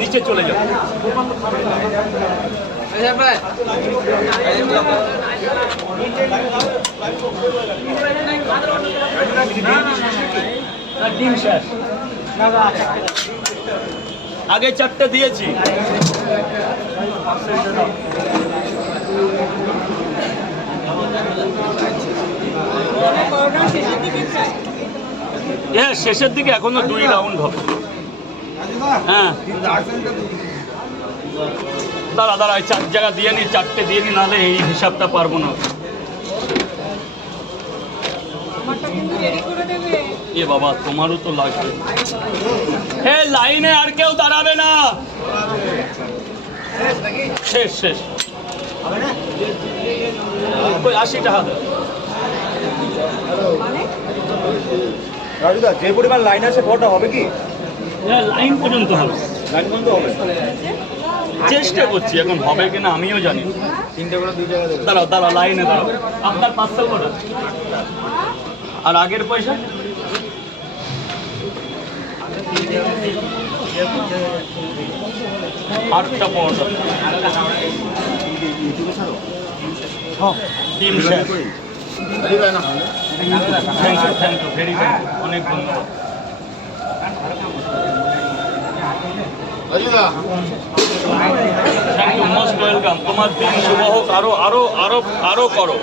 নিচে চলে যাও ডিম শেষ আগে 4টে দিয়েছি হ্যাঁ শেষের দিকে এখনো 2 রাউন্ড হবে হ্যাঁ দাঁড়া 4 জায়গা দিয়ে নি 4টে দিয়ে নি নাহলে এই হিসাবটা পারবো না এ বাবা তোমারও তো লাগবে হ্যাঁ লাইনে আর কেউ দাঁড়াবে না শেষ 80 টাকা রাজুদা যে পরিমাণ লাইন আছে ভোটটা হবে কি লাইন পর্যন্ত হবে লাইন বন্ধ হবে চেষ্টা করছি এখন হবে কিনা আমিও জানি 3টে করে 2 জায়গা দেবে দাঁড়াও লাইনে দাঁড়াও আপনার পার্সেল কটা আর আগের পয়সা আটটা পরোটা ডিম শেষ থ্যাংক ইউ ভেরি অনেক ধন্যবাদ থ্যাংক ইউ মোস্ট ওয়েলকাম তোমার দিন শুভ হোক আরো করো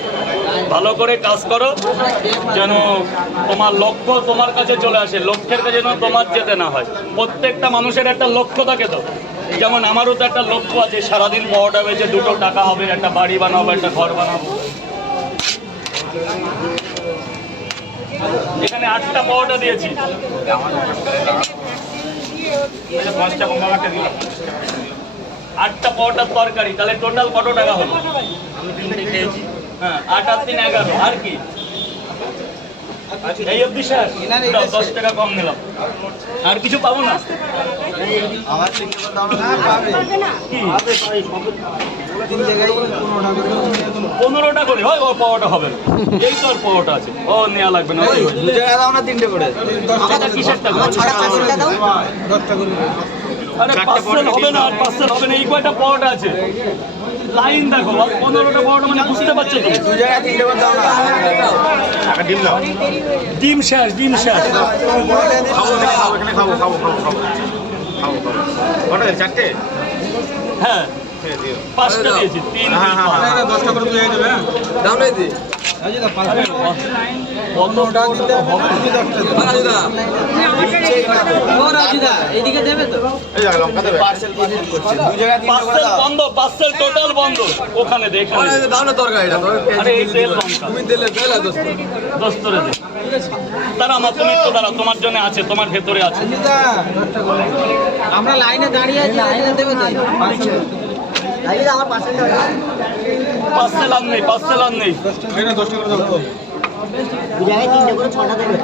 ভালো করে কাজ করো যেন তোমার লক্ষ্য তোমার কাছে চলে আসে লক্ষ্যের কাছে যেন তোমার যেতে না হয় প্রত্যেকটা মানুষের একটা লক্ষ্য থাকে তো যেমন আমারও তো একটা লক্ষ্য আছে সারাদিন পরোটা বেচে 2 টাকা হবে একটা বাড়ি বানাবো একটা ঘর বানাবো এখানে 8টা পরোটা দিয়েছি 8টা পরোটার তরকারি তাহলে টোটাল কত টাকা হলো আমি 3টে খেয়েছি হ্যাঁ 8 আর 3 11 আর কি এই অবধি শেষ 10 টাকা কম নিলাম আর কিছু পাবো না আমার 15টা করে হয় ও পরোটা হবে এই তো আর পরোটা আছে ও নেওয়া লাগবে না 2 জায়গা দাও না 3টে করে কিসের টাকা আরে পার্সেল হবে না পার্সেল হবে না এই কয়টা পরোটা আছে লাইন দেখো 15টা পরোটা মানে বুঝতে পারছো তুমি 2 জায়গা 3টে করে দাও না টাকা ডিম দাও ডিম শেষ খাবো কটা 4টে হ্যাঁ 5টা দিয়েছি 3 10টা করে 2 জায়গা দেবে দাও নাই দি পার্সেল টোটাল বন্ধ ওখানে দাঁড়া তুমি তো দাঁড়া তোমার জন্য আছে তোমার ভেতরে আছে আমরা লাইনে দাঁড়িয়ে আছি লাইনে দেবে আমার পার্সেল আর নেই 10টা করে দাও 3টে করে 6টা দেবে